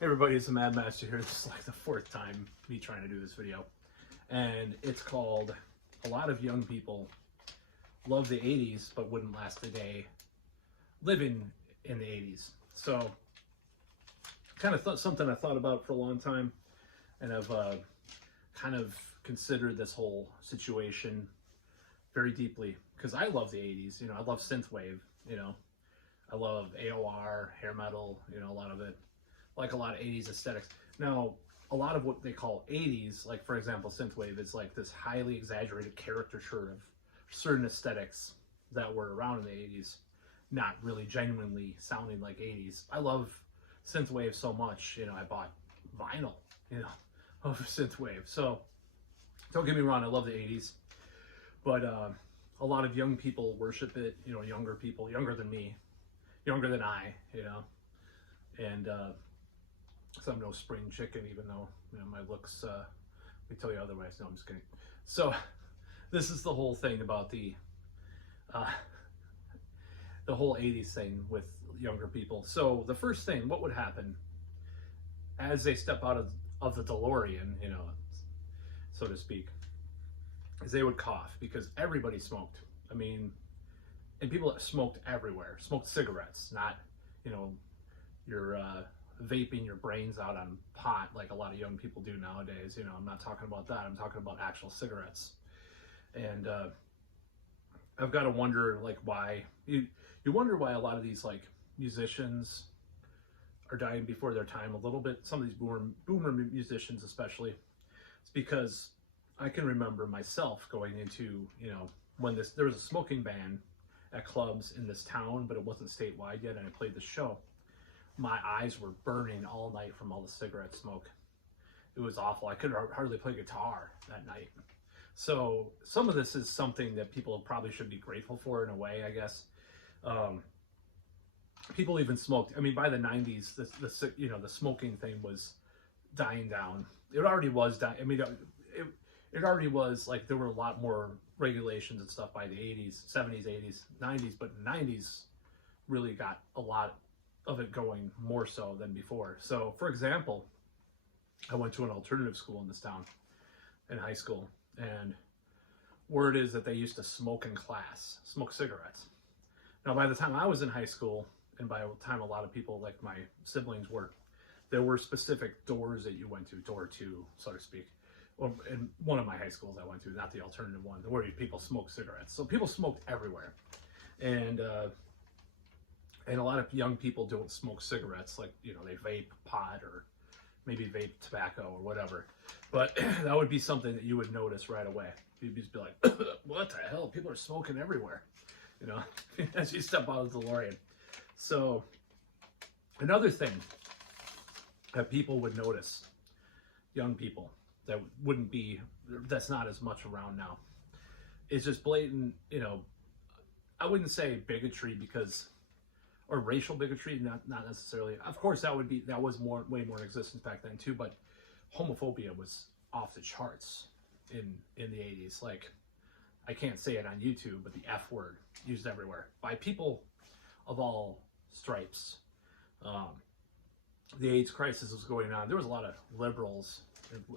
Hey everybody, it's the Mad Master here. This is like the fourth time me trying to do this video. And it's called A Lot of Young People Love the 80s but Wouldn't Last a Day Living in the 80s. So, kind of something I thought about for a long time. And I've kind of considered this whole situation very deeply. Because I love the 80s. You know, I love synthwave, you know. I love AOR, hair metal, you know, a lot of it. Like a lot of 80s aesthetics. Now, a lot of what they call 80s, like for example, synthwave, is like this highly exaggerated caricature of certain aesthetics that were around in the 80s, not really genuinely sounding like 80s. I love synthwave so much, you know, I bought vinyl, you know, of synthwave. So, don't get me wrong, I love the 80s, but a lot of young people worship it, you know, younger people, younger than me, younger than I, you know, and so I'm no spring chicken, even though, you know, my looks, we tell you otherwise. No, I'm just kidding. So this is the whole thing about the whole 80s thing with younger people. So the first thing, what would happen as they step out of the DeLorean, you know, so to speak, is they would cough because everybody smoked. I mean, and people that smoked everywhere, smoked cigarettes, not, you know, your vaping your brains out on pot like a lot of young people do nowadays. You know, I'm not talking about that. I'm talking about actual cigarettes. And I've got to wonder, like, why you wonder why a lot of these like musicians are dying before their time a little bit. Some of these boomer musicians especially. It's because I can remember myself going into, you know, when there was a smoking ban at clubs in this town, but it wasn't statewide yet, and I played the show. My eyes were burning all night from all the cigarette smoke. It was awful. I could hardly play guitar that night. So some of this is something that people probably should be grateful for in a way, I guess. People even smoked. I mean, by the 90s, the you know, the smoking thing was dying down. It already was dying. I mean, it already was, like, there were a lot more regulations and stuff by the 80s, 70s, 80s, 90s, but the 90s really got a lot of it going more so than before. So, for example, I went to an alternative school in this town in high school, and word is that they used to smoke in class, smoke cigarettes. Now, by the time I was in high school, and by the time a lot of people like my siblings were, there were specific doors that you went to, door two, so to speak. Well, in one of my high schools I went to, not the alternative one, where people smoked cigarettes. So people smoked everywhere. And a lot of young people don't smoke cigarettes, like, you know, they vape pot or maybe vape tobacco or whatever. But that would be something that you would notice right away. You'd just be like, what the hell? People are smoking everywhere, you know, as you step out of the DeLorean. So another thing that people would notice, young people, that's not as much around now, is just blatant, you know, I wouldn't say bigotry because, or racial bigotry, not necessarily. Of course, that was way more in existence back then too. But homophobia was off the charts in the 80s. Like, I can't say it on YouTube, but the F word used everywhere by people of all stripes. The AIDS crisis was going on. There was a lot of liberals,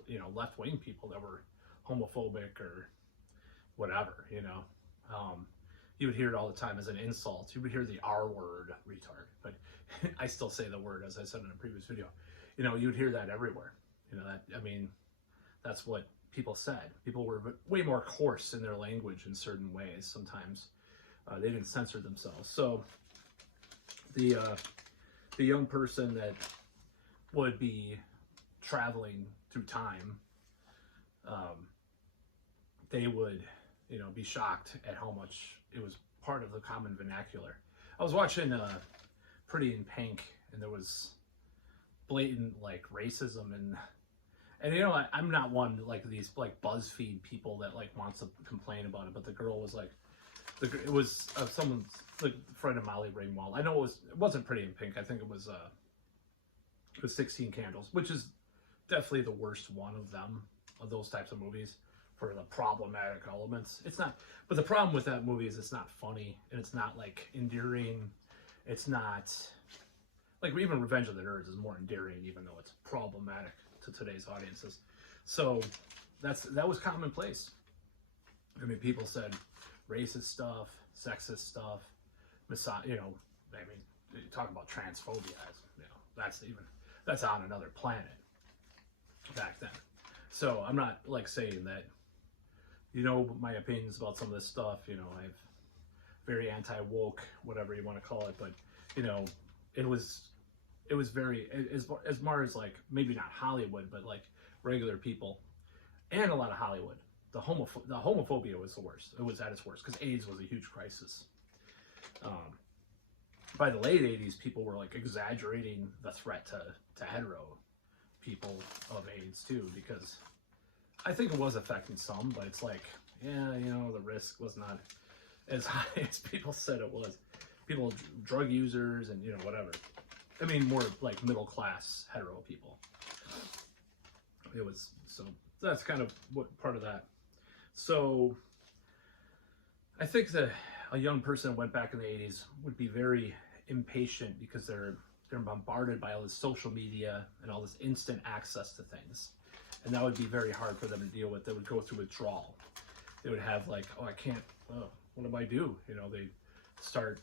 you know, left-wing people that were homophobic or whatever. You know. You would hear it all the time as an insult. You would hear the R word, retard. But I still say the word, as I said in a previous video. You know, you would hear that everywhere. You know, I mean, that's what people said. People were way more coarse in their language in certain ways sometimes. They didn't censor themselves. So the young person that would be traveling through time, they would, you know, be shocked at how much it was part of the common vernacular. I was watching Pretty in Pink, and there was blatant, like, racism and you know, I'm not one like these like BuzzFeed people that like wants to complain about it, but the girl was like, it was someone's, like, friend of Molly Ringwald. I know it wasn't Pretty in Pink. I think it was 16 Candles, which is definitely the worst one of them, of those types of movies, for the problematic elements. It's not, but the problem with that movie is it's not funny, and it's not like endearing. It's not like even Revenge of the Nerds is more endearing, even though it's problematic to today's audiences. So that was commonplace. I mean, people said racist stuff, sexist stuff, you know, I mean, you talk about transphobia, you know, that's on another planet back then. So I'm not like saying that, you know, my opinions about some of this stuff, you know, I've very anti-woke, whatever you want to call it, but you know, it was very, as far as like, maybe not Hollywood, but like regular people and a lot of Hollywood, the homophobia was the worst. It was at its worst because AIDS was a huge crisis. By the late 80s, people were like exaggerating the threat to hetero people of AIDS too, because I think it was affecting some, but it's like, yeah, you know, the risk was not as high as people said it was. People, drug users and, you know, whatever. I mean, more like middle class hetero people. It was, so that's kind of what part of that. So I think that a young person that went back in the 80s would be very impatient because they're bombarded by all this social media and all this instant access to things. And that would be very hard for them to deal with. They would go through withdrawal. They would have like, oh, I can't, what do I do? You know, they start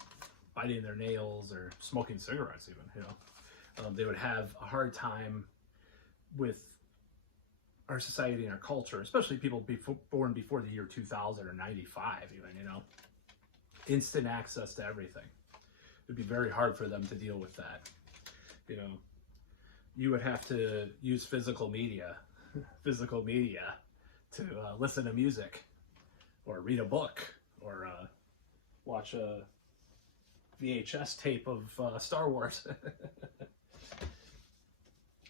biting their nails or smoking cigarettes even, you know. They would have a hard time with our society and our culture, especially people born before the year 2000 or 95 even, you know. Instant access to everything. It'd be very hard for them to deal with that. You know, you would have to use physical media to listen to music or read a book or watch a VHS tape of Star Wars.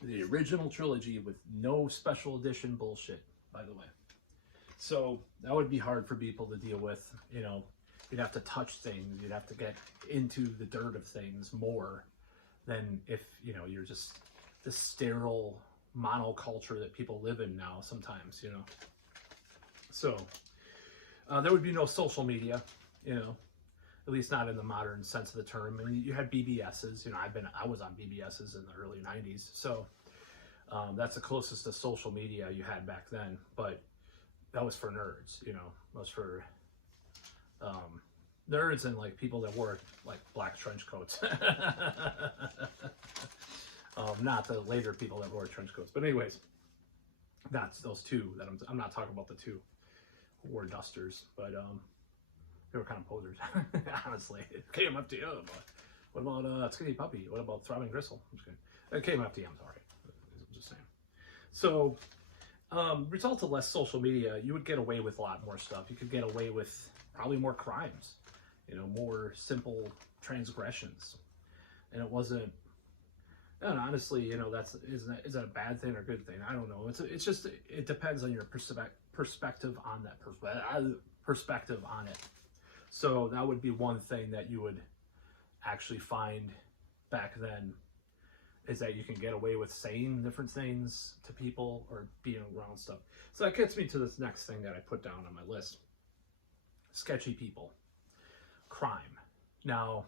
The original trilogy with no special edition bullshit, by the way. So that would be hard for people to deal with, you know. You'd have to touch things. You'd have to get into the dirt of things more than if, you know, you're just this sterile monoculture that people live in now sometimes, you know. So there would be no social media, you know, at least not in the modern sense of the term. I mean, you had BBSs, you know, I was on BBSs in the early 90s. So that's the closest to social media you had back then. But that was for nerds, you know, that was for nerds and like people that wore like black trench coats. Not the later people that wore trench coats, but anyways, that's those two that I'm not talking about the two who wore dusters, but they were kind of posers. Honestly, it came up to you. But what about Skinny Puppy? What about Throbbing Gristle? I'm just kidding. It came up to you. I'm sorry. I'm just saying. So, result of less social media, you would get away with a lot more stuff. You could get away with probably more crimes, you know, more simple transgressions. And it wasn't, and honestly, you know, is that a bad thing or a good thing? I don't know. It's just, it depends on your perspective on that, perspective on it. So that would be one thing that you would actually find back then, is that you can get away with saying different things to people or being around stuff. So that gets me to this next thing that I put down on my list. Sketchy people. Crime. Now,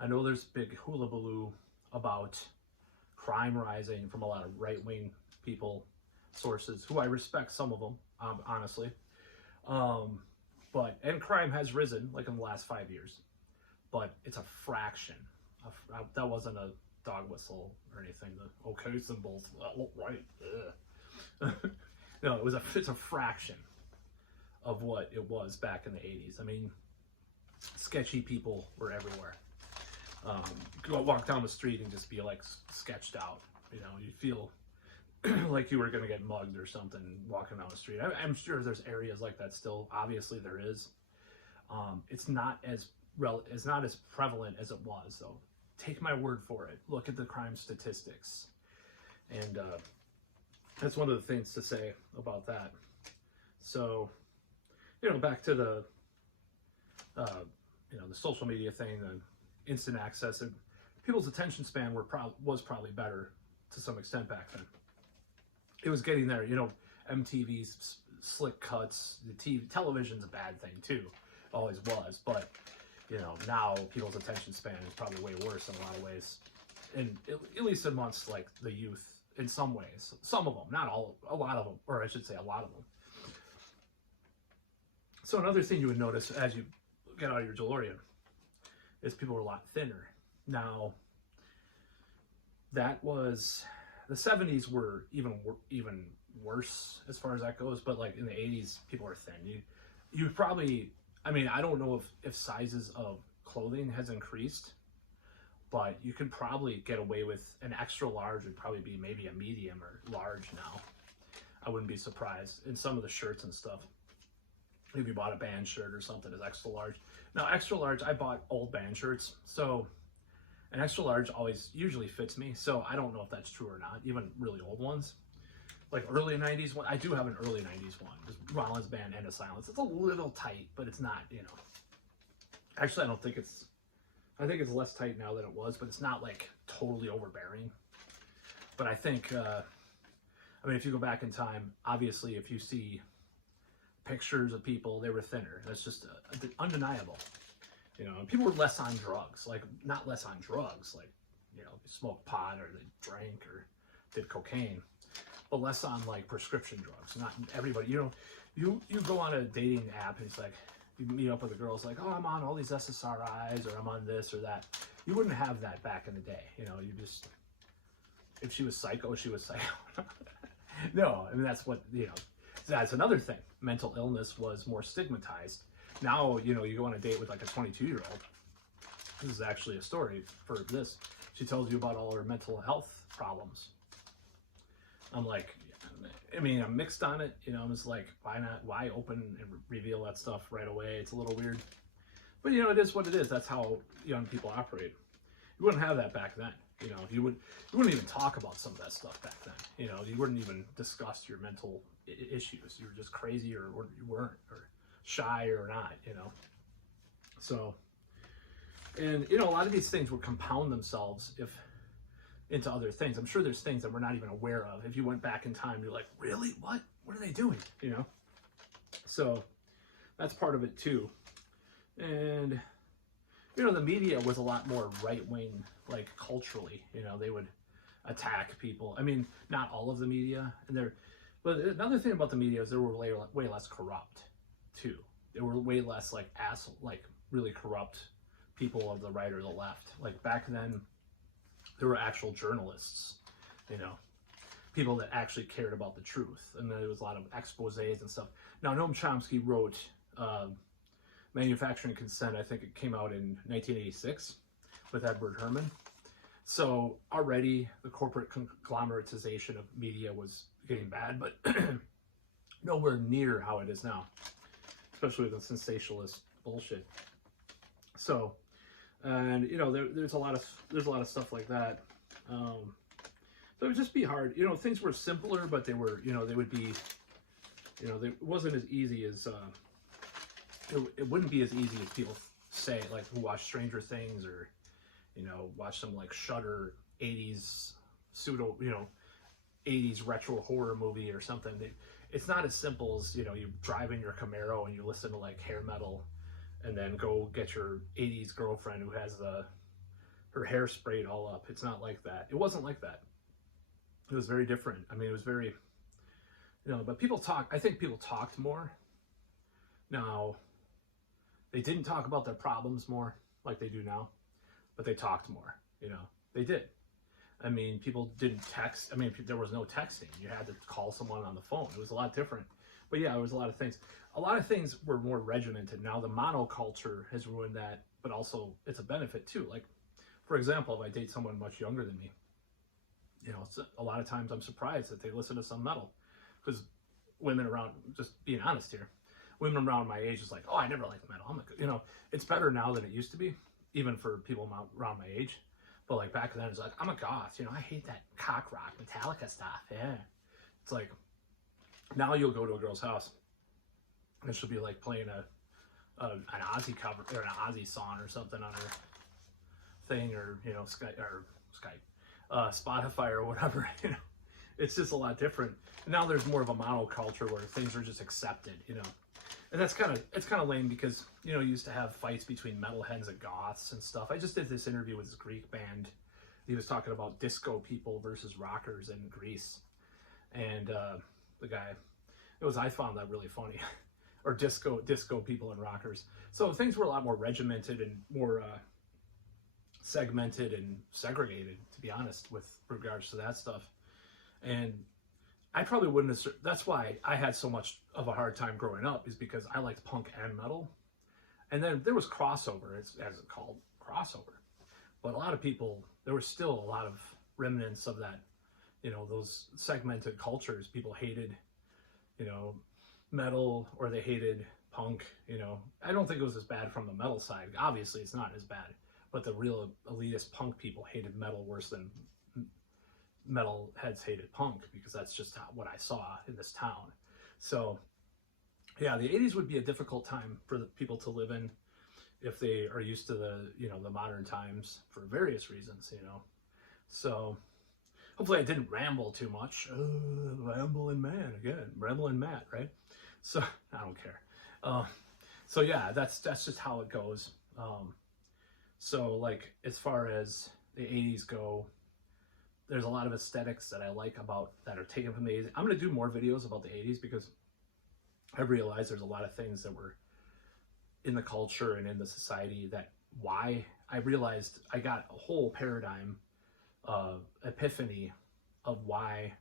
I know there's big hullabaloo about crime rising from a lot of right-wing people, sources, who I respect some of them, honestly. And crime has risen, like in the last 5 years, but it's a fraction. That wasn't a dog whistle or anything. The okay symbols, right? No, it's a fraction of what it was back in the 80s. I mean, sketchy people were everywhere. Go walk down the street and just be like sketched out. You know, you feel like you were going to get mugged or something walking down the street. I'm sure there's areas like that still. Obviously there is. It's not as prevalent as it was, though. Take my word for it. Look at the crime statistics. And that's one of the things to say about that. So, you know, back to the, you know, the social media thing, the instant access, and people's attention span was probably better to some extent back then. It was getting there, you know, MTV's slick cuts, television's a bad thing too, always was, but, you know, now people's attention span is probably way worse in a lot of ways. and at least amongst like the youth in some ways. Some of them, not all, a lot of them, or I should say a lot of them. So another thing you would notice as you get out of your DeLorean is people were a lot thinner. Now, that was, the 70s were even worse as far as that goes, but like in the 80s, people were thin. You probably, I mean, I don't know if sizes of clothing has increased, but you could probably get away with an extra large would probably be maybe a medium or large now. I wouldn't be surprised. In some of the shirts and stuff, if you bought a band shirt or something as extra large. Now, extra large, I bought old band shirts, so an extra large usually fits me, so I don't know if that's true or not, even really old ones. Like early 90s one, I do have an early 90s one, just Rollins Band, End of Silence. It's a little tight, but it's not, you know. Actually, I think it's less tight now than it was, but it's not like totally overbearing. But I think, I mean, if you go back in time, obviously, if you see pictures of people, they were thinner. That's just undeniable. You know, and people were less on drugs, like not less on drugs, like, you know, they smoked pot or they drank or did cocaine, but less on like prescription drugs. Not everybody, you know, you go on a dating app and it's like, you meet up with a girl, it's like, oh, I'm on all these SSRIs or I'm on this or that. You wouldn't have that back in the day. You know, you just, if she was psycho, she was psycho. No, I mean, that's what, you know, that's another thing. Mental illness was more stigmatized. Now, you know, you go on a date with like a 22-year-old. This is actually a story for this. She tells you about all her mental health problems. I'm like, I mean, I'm mixed on it. You know, I'm just like, why not? Why open and reveal that stuff right away? It's a little weird. But, you know, it is what it is. That's how young people operate. You wouldn't have that back then. You know, you wouldn't even talk about some of that stuff back then. You know, you wouldn't even discuss your mental issues. You were just crazy or you weren't, or shy or not, you know. So, and, you know, a lot of these things would compound themselves into other things. I'm sure there's things that we're not even aware of. If you went back in time, you're like, really? What are they doing? You know? So that's part of it too. And, you know, the media was a lot more right-wing, like culturally, you know, they would attack people. I mean, not all of the media, but another thing about the media is they were way less corrupt too. They were way less like really corrupt people of the right or the left. Like back then, there were actual journalists, you know, people that actually cared about the truth. And there was a lot of exposés and stuff. Now, Noam Chomsky wrote Manufacturing Consent. I think it came out in 1986 with Edward Herman. So already the corporate conglomeratization of media was getting bad, but nowhere near how it is now, especially with the sensationalist bullshit. So, and you know, there's a lot of stuff like that. So it would just be hard. You know, things were simpler, but they were, you know, they would be, you know, it wasn't as easy as it wouldn't be as easy as people say, like who watch Stranger Things or, you know, watch some like Shudder 80's pseudo, you know, 80's retro horror movie or something. It's not as simple as, you know, you drive in your Camaro and you listen to like hair metal and then go get your 80's girlfriend who has her hair sprayed all up. It's not like that. It wasn't like that. It was very different. I mean, it was very, you know, but I think people talked more. Now, they didn't talk about their problems more like they do now, but they talked more, you know, they did. I mean, people didn't text. I mean, there was no texting. You had to call someone on the phone. It was a lot different. But yeah, there was a lot of things. A lot of things were more regimented. Now the monoculture has ruined that, but also it's a benefit too. Like, for example, if I date someone much younger than me, you know, a lot of times I'm surprised that they listen to some metal, because women around, just being honest here, women around my age is like, oh, I never liked metal. You know, it's better now than it used to be, even for people around my age. But like back then, it's like, I'm a goth. You know, I hate that cock rock Metallica stuff. Yeah, it's like now you'll go to a girl's house and she'll be like playing an Ozzy cover or an Ozzy song or something on her thing, or you know, Spotify or whatever. You know, it's just a lot different. And now there's more of a monoculture where things are just accepted. You know. And it's kind of lame because, you know, you used to have fights between metalheads and goths and stuff. I just did this interview with this Greek band he was talking about disco people versus rockers in Greece. And the guy, I found that really funny. Or disco people and rockers. So things were a lot more regimented and more segmented and segregated, to be honest, with regards to that stuff. And I probably wouldn't have, that's why I had so much of a hard time growing up, is because I liked punk and metal. And then there was crossover, as it's called, crossover. But a lot of people, there was still a lot of remnants of that, you know, those segmented cultures. People hated, you know, metal, or they hated punk, you know. I don't think it was as bad from the metal side. Obviously, it's not as bad. But the real elitist punk people hated metal worse than metal heads hated punk, because that's just what I saw in this town. So, yeah, the 80s would be a difficult time for the people to live in if they are used to the, you know, the modern times for various reasons, you know. So, hopefully I didn't ramble too much. Rambling man again, rambling Matt, right? So, I don't care. So yeah, that's just how it goes. So like, as far as the 80s go, there's a lot of aesthetics that I like about, that are taken from the 80s. I'm going to do more videos about the 80s, because I realize there's a lot of things that were in the culture and in the society that, why I realized I got a whole paradigm epiphany of why,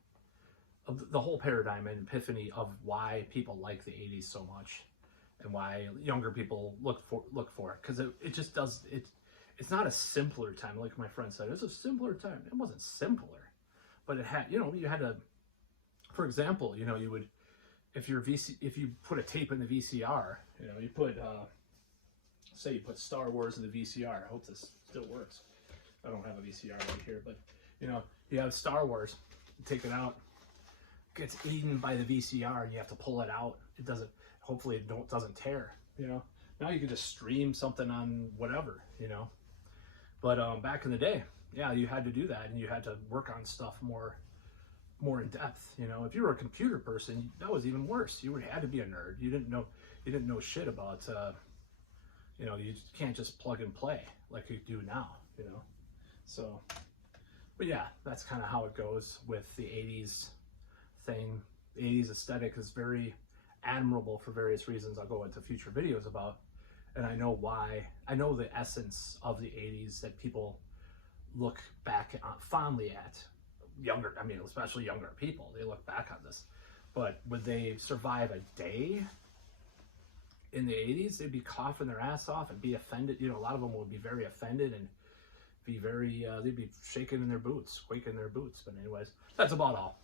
of the whole paradigm and epiphany of why people like the 80s so much, and why younger people look for it, because it just does it. It's not a simpler time, like my friend said. It's a simpler time. It wasn't simpler, but it had, you know, you had to, for example, you know, you would, if you put a tape in the VCR, you know, you put, say you put Star Wars in the VCR. I hope this still works. I don't have a VCR right here, but you know, you have Star Wars, you take it out, it gets eaten by the VCR, and you have to pull it out. It doesn't, hopefully it doesn't tear, you know. Now you can just stream something on whatever, you know. But back in the day, yeah, you had to do that, and you had to work on stuff more in depth. You know, if you were a computer person, that was even worse. You had to be a nerd. You didn't know shit about, you know, you can't just plug and play like you do now, you know. So, but yeah, that's kind of how it goes with the 80s thing. The 80s aesthetic is very admirable for various reasons I'll go into future videos about. And I know why. I know the essence of the 80s that people look back fondly at. Younger, I mean, especially younger people, they look back on this. But would they survive a day in the 80s? They'd be coughing their ass off and be offended. You know, a lot of them would be very offended and be very, they'd be shaking in their boots, quaking in their boots. But anyways, that's about all.